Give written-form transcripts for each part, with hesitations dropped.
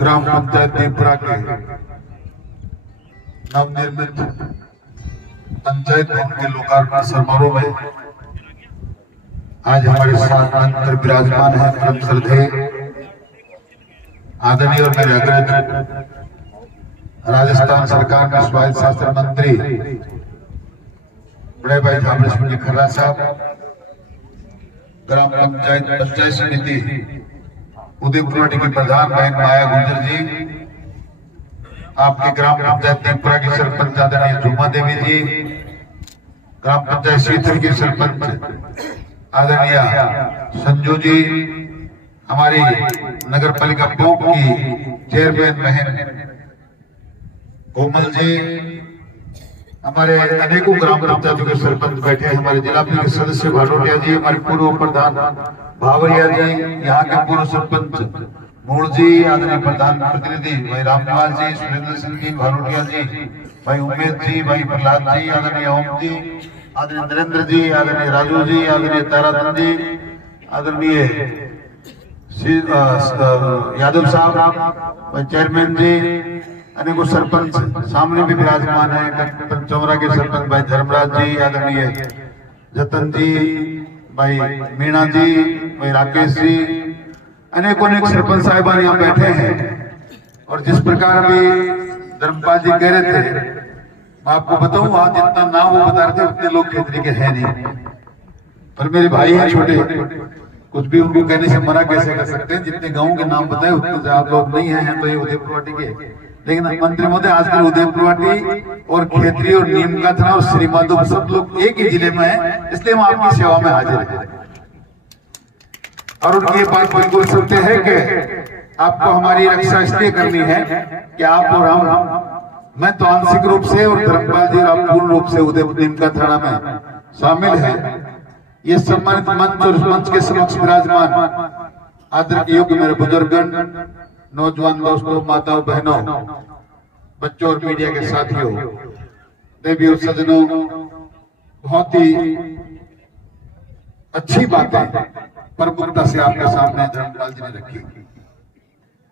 ग्राम पंचायत देवपुरा के नवनिर्मित पंचायत भवन के लोकार्पण समारोह में आज हमारे साथ मंत्र विराजमान है। परम श्रद्धेय आदरणीय और मेरे अग्रज राजस्थान सरकार के स्वायत्त शासन मंत्री बड़े भाई झामर सिंह जी खर्रा साहब, ग्राम पंचायत समिति उदयपुर की प्रधान बहन माया गुजर जी, आपके ग्राम पंचायत देवपुरा की सरपंच आदरणीय जुम्मा देवी जी, ग्राम पंचायत शीतल के सरपंच आदरणीय संजू जी, हमारी नगर पालिका पोप की चेयरमैन बहन कोमल जी, हमारे अनेकों ग्राम पंचायतों के सरपंच बैठे हैं, हमारे जिला के सदस्य भाडोटिया जी, हमारे पूर्व प्रधान भावरिया जी, यहाँ के पूर्व सरपंच मूल जी, आदरणीय प्रधान प्रतिनिधि भाई रामपाल जी, सुरेंद्र सिंह जी, भाडोटिया जी, भाई उमेश जी, भाई प्रहलाद जी, आदरणीय ओम जी, आदरणीय नरेंद्र जी, आदरणीय राजू जी, आदरणीय ताराधन जी, आदरणीय यादव साहब चेयरमैन जी, अनेकों सरपंच सामने भी विराजमान है, चौरा के सरपंच भाई धर्मराज जी, आदरणीय जतन जी, भाई मीणा जी, भाई राकेश जी, अनेकों सरपंच साहिबान यहाँ बैठे हैं। और जिस प्रकार अभी धर्मपाल जी कह रहे थे, मैं आपको बताऊं आज जितना नाम वो बता रहे थे उतने लोग खेतरी के है नहीं, पर मेरे भाई हैं छोटे, कुछ भी उनको कहने से मना कैसे कर सकते हैं। जितने गाँव के नाम बताए उतने आप लोग नहीं है तो ये उदयपुर के, लेकिन मंत्री महोदय आजकल उदयपुर और खेतरी और नीम का था और श्री माधव सब लोग एक ही जिले में है, इसलिए हम आपकी सेवा में हाजिर हैं। और उनकी ये बात बिल्कुल सत्य है कि आपको हमारी रक्षा इसलिए करनी है कि आप और हम, मैं तो आंशिक रूप से और धर्मपाल जी आप पूर्ण रूप से उदयपुर नीम का थाना में शामिल है। ये सम्मानित मंच और मंच के समक्ष विराजमान आदरणीय योग्य मेरे बुजुर्गन, नौजवान दोस्तों, माताओं बहनों, बच्चों और मीडिया के साथियों, देवी और सज्जनों, बहुत ही अच्छी बातें प्रमुखता से आपके सामने धर्मपाल जी ने रखी।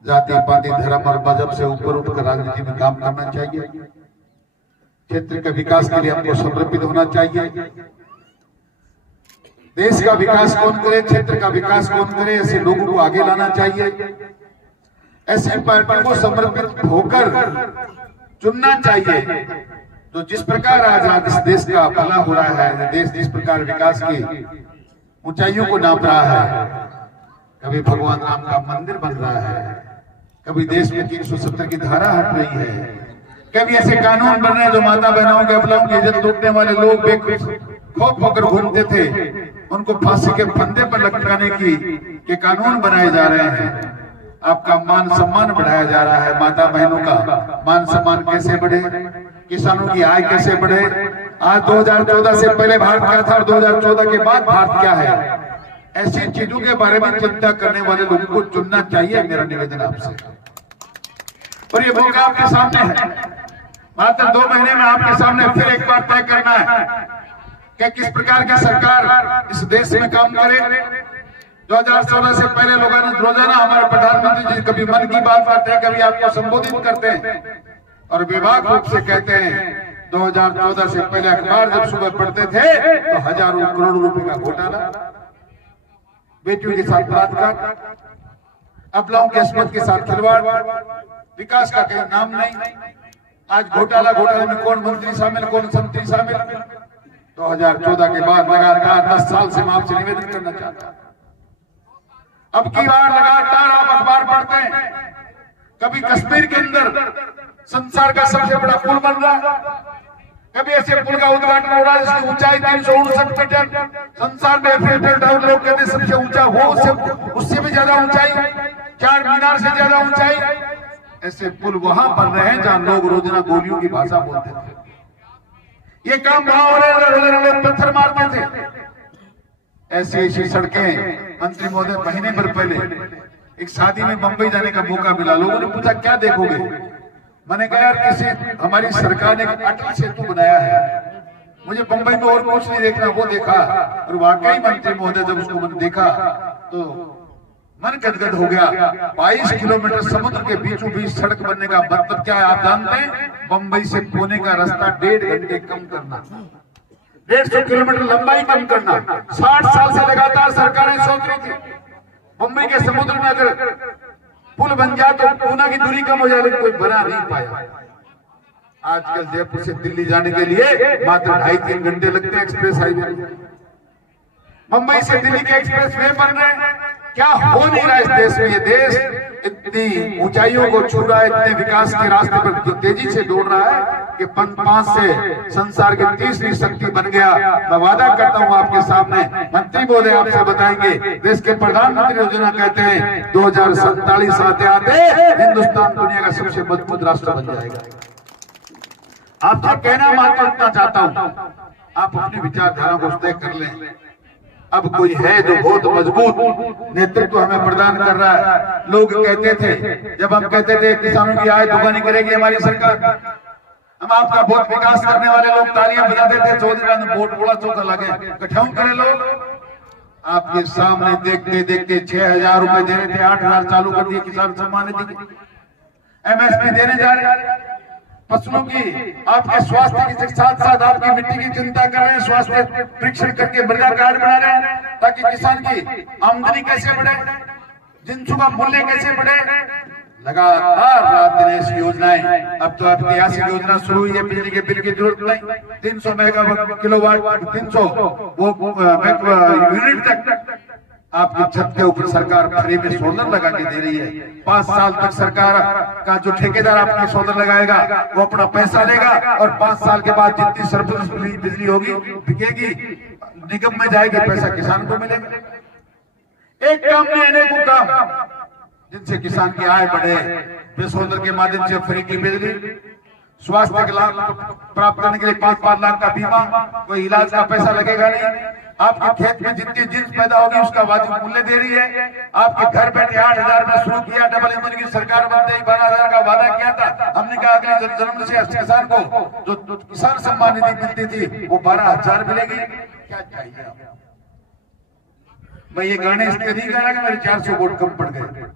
जाति पाति धर्म और मजहब से ऊपर उठकर राजनीति में काम करना चाहिए, क्षेत्र के विकास के लिए हमको समर्पित होना चाहिए। देश का विकास कौन करे, क्षेत्र का विकास कौन करे, ऐसे लोगों को आगे लाना चाहिए। ऐसी पार्टी को समर्पित होकर चुनना चाहिए। तो जिस प्रकार आज इस देश का भला हो रहा है, देश जिस प्रकार विकास की ऊंचाइयों को नाप रहा है, कभी भगवान राम का मंदिर बन रहा है, कभी देश में 370 की धारा हट रही है, कभी ऐसे कानून बन रहे हैं जो माता बहनों के अपलाओं की इज्जत लूटने वाले लोग खौफ होकर घूमते थे, उनको फांसी के फंदे पर लटकाने के कानून बनाए जा रहे हैं। आपका मान सम्मान बढ़ाया जा रहा है, माता बहनों का मान सम्मान कैसे बढ़े, किसानों की आय कैसे बढ़े। आज 2014 से पहले भारत क्या था और 2014 के बाद भारत क्या है, ऐसी चीजों के बारे में चिंता करने वाले लोगों को चुनना चाहिए, मेरा निवेदन आपसे। और ये मौका आपके सामने है, मात्र 2 महीने में आपके सामने फिर एक बार तय करना है कि किस प्रकार की सरकार इस देश में काम करे। 2014 से पहले लोगों ने रोजाना हमारे प्रधानमंत्री जी कभी मन की बात करते हैं, कभी आपको संबोधित करते हैं और विभाग रूप से कहते हैं 2014 से पहले अखबार जब सुबह पढ़ते थे तो हजारों करोड़ रुपए का घोटाला, बेटियों के साथ बलात्कार, अपलाओं की अस्मत के साथ खिलवाड़, विकास का कहीं नाम नहीं। आज घोटाले में कौन मंत्री शामिल, कौन संतरी शामिल। 2014 के बाद लगातार 10 साल से मैं आपसे निवेदन करना चाहता हूं, अब की बार लगातार आप अखबार पढ़ते हैं, कभी कश्मीर के अंदर संसार का सबसे बड़ा पुल बन रहा, कभी ऐसे पुल का उद्घाटन हो रहा है जिसकी ऊंचाई 359 मीटर, संसार में एफिल टावर लोग कहते हैं सबसे ऊंचा वो, उससे भी ज्यादा ऊंचाई, 4 मीनार से ज्यादा ऊंचाई। ऐसे पुल वहां बन रहे हैं जहां लोग रोजाना गोलियों की भाषा बोलते थे। ये काम वहां हो रहे हैं, पत्थर मारते थे। ऐसी सड़कें मंत्री महोदय, महीने भर पहले एक शादी में मुंबई जाने का मौका मिला, लोगों ने पूछा क्या देखोगे, मैंने कहा यार किसी हमारी सरकार ने अटल सेतु बनाया है, मुझे मुंबई में और कुछ नहीं देखना, वो देखा। और वाकई मंत्री महोदय जब उसको मैंने देखा तो मन गदगद हो गया। 22 किलोमीटर समुद्र के बीचों बीच सड़क बनने का मतलब क्या है आप जानते हैं? बंबई से पुणे का रास्ता 1.5 घंटे कम करना, 150 किलोमीटर लंबाई कम करना। 60 साल से लगातार सरकारें सोच रही थी मुंबई के समुद्र में अगर पुल बन जाए तो पूना की दूरी कम हो जाए, लेकिन कोई बना नहीं पाया। आजकल जयपुर से दिल्ली जाने के लिए मात्र 2.5-3 घंटे लगते हैं एक्सप्रेस हाईवे। मुंबई से दिल्ली के एक्सप्रेस वे बन रहे हैं। क्या हो नहीं रहा इस देश में? ये देश इतनी ऊंचाइयों को छू रहा है, इतने विकास के रास्ते पर तेजी से दौड़ रहा है कि 5 से संसार की तीसरी शक्ति बन गया। मैं वादा करता हूं आपके सामने, मंत्री महोदय आपसे बताएंगे, देश के प्रधानमंत्री योजना कहते हैं 2047 आते आते हिंदुस्तान दुनिया का सबसे मजबूत राष्ट्र बन जाएगा। आपसे कहना मात्र इतना चाहता हूं, आप अपनी विचारधारा को तय कर लें। अब कोई है जो बहुत मजबूत नेतृत्व हमें प्रदान कर रहा है। लोग कहते थे, जब हम कहते थे किसानों की आय दुगनी करेगी हमारी सरकार, हम आपका बहुत विकास करने वाले लोग तालियां बजाते थे, चौधरी वोट बड़ा चौका लगे कठौन करे लोग। आपके सामने देखते देखते 6,000 रुपए दे रहे थे, 8,000 चालू कर दिए, किसान सम्मान निधि MSP देने जा रहे। फसलों की आपके स्वास्थ्य के साथ साथ आपकी मिट्टी की चिंता कर रहे हैं, स्वास्थ्य परीक्षण करके मृदा कार्ड बना रहे हैं ताकि किसान की आमदनी कैसे बढ़े, जिंसों का मूल्य कैसे बढ़े। लगातार रात दिन ऐसी योजनाएं। अब तो आपकी ऐसी योजना शुरू हुई है, बिजली के बिल की जरूरत नहीं, 300 मेगावाट किलोवाट 300 यूनिट तक आपकी छत के ऊपर सरकार फ्री में सोलर लगा के दे रही है। 5 साल तक सरकार का जो ठेकेदार आपके सोलर लगाएगा वो अपना पैसा लेगा और 5 साल के बाद जितनी सरप्लस बिजली होगी बिकेगी, निगम में जाएगी, पैसा किसान को मिलेगा। एक काम नहीं अनेकों काम जिनसे किसान की आय बढ़े। सोलर के माध्यम से फ्री की बिजली, स्वास्थ्य के लाभ प्राप्त करने के लिए 5-5 लाख का बीमा, कोई इलाज का पैसा लगेगा नहीं। आपके खेत में जितनी जिंस पैदा होगी उसका वाजिब मूल्य दे रही है। आपके घर बैठे 8,000 में शुरू किया, डबल इंजन की सरकार बनते ही 12,000 का वादा किया था। हमने कहा अगले जन्म से किसान को जो किसान सम्मान निधि मिलती थी वो 12,000 मिलेगी। क्या चाहिए आपको? मैं ये गाने इसलिए नहीं गा रहा कि मेरे 400 वोट कम पड़ गए,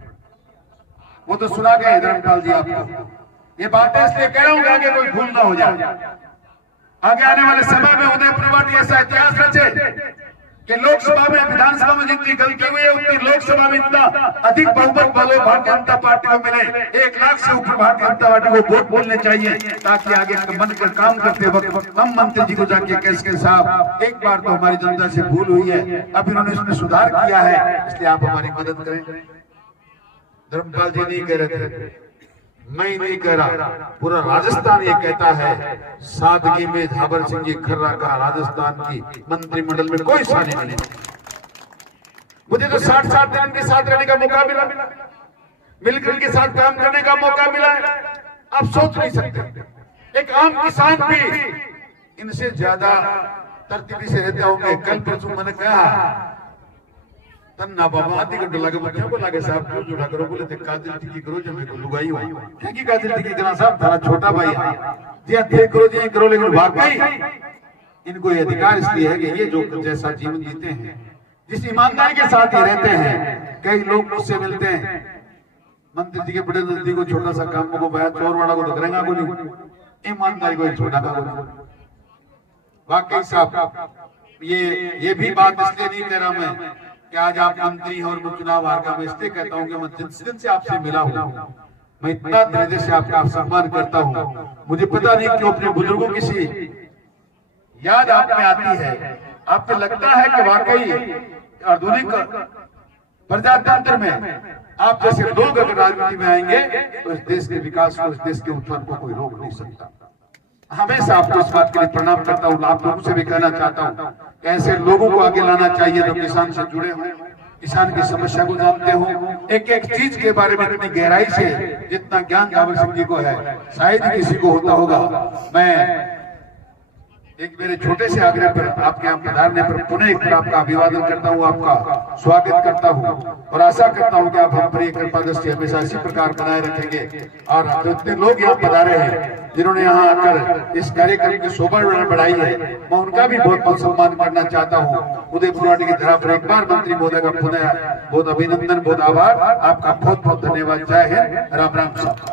वो तो सुना गए धर्मपाल जी आपको। ये बातें इसलिए कह रहा हूं आगे कोई भूल ना हो जाए। आगे आने वाले समय में उदयपुर वाटी ऐसा इतिहास रचे कि लोकसभा में, विधानसभा में जितनी गलती हुई है उतनी लोकसभा में इतना अधिक बहुमत भारतीय जनता पार्टी को मिले। 1 लाख से ऊपर भारतीय जनता पार्टी को वोट मिलने चाहिए ताकि आगे बनकर काम करते वक्त हम मंत्री जी को जाके कैसे साहब एक बार तो हमारी जनता से भूल हुई है, अब इन्होंने इसमें सुधार किया है, इसलिए आप हमारी मदद करें। धर्मपाल जी नहीं कह रहे थे, मैं नहीं कह रहा, पूरा राजस्थान ये कहता है। सादगी में झाबर सिंह जी खर्रा का राजस्थान की मंत्रिमंडल में कोई शानी नहीं। मुझे तो 60 दिन उनके साथ रहने का मौका मिला, मिलकर उनके साथ काम करने का मौका मिला। आप सोच नहीं सकते एक आम किसान भी इनसे ज्यादा तरतीबी से रहते होंगे। कल परसों मैंने कहा तन्ना बाबा आधी घंटे लगे, बच्चों को लगे साहब क्यों जुड़ा करो, बोले थे कादिल टिकी करो जब मेरे को लुगाई हुआ क्या की कादिल टिकी करना साहब, थारा छोटा भाई है जी, थे करो जी करो, लेकिन वाकई इनको ये अधिकार इसलिए है कि ये जो जैसा जीवन जीते हैं, जिस ईमानदारी के साथ ही रहते हैं। कई लोग मुझसे मिलते हैं, मंत्री जी के बड़े नजदीक को छोटा सा काम को भाया, चोर वाला को तो करेंगे को नहीं, ईमानदारी को छोटा का। वाकई साहब ये भी बात इसलिए नहीं कह रहा मैं कि आज आप मंत्री और मैं चुनाव हार का, मैं इसलिए कहता हूँ कि मैं जिस दिन से आपसे मिला हूँ मैं इतना धैर्य से आपका सम्मान करता हूँ। मुझे पता नहीं क्यों अपने बुजुर्गों की सी याद आप में आती है। आपको लगता है कि वाकई आधुनिक प्रजातंत्र में आप जैसे लोग अगर राजनीति में आएंगे तो इस देश के विकास को, इस देश के उत्थान को कोई रोक नहीं सकता। हमेशा आपको इस बात के लिए प्रणाम करता हूँ। आप लोगों से भी कहना चाहता हूँ ऐसे लोगों को आगे लाना चाहिए जो किसान से जुड़े हुए, किसान की समस्या को जानते हो, एक एक चीज के बारे में इतनी गहराई से जितना ज्ञान झाबर सिंह जी को है शायद ही किसी को होता होगा। मैं एक मेरे छोटे से आग्रह पर आपके यहाँ पधारने पर पुनः एक बार आपका अभिवादन करता हूँ, आपका स्वागत करता हूँ और आशा करता हूँ कि आप हम पर कृपा दृष्टि हमेशा इसी प्रकार बनाए रखेंगे। और जितने लोग यहाँ पधारे हैं, जिन्होंने यहाँ आकर इस कार्यक्रम की शोभा बढ़ाई है, मैं उनका भी बहुत बहुत सम्मान करना चाहता हूँ। उदयपुर वाटी की धरा पर एक बार मंत्री महोदय का पुनः बहुत अभिनंदन, बहुत आभार, आपका बहुत बहुत धन्यवाद। जय हिंद, राम राम साहब।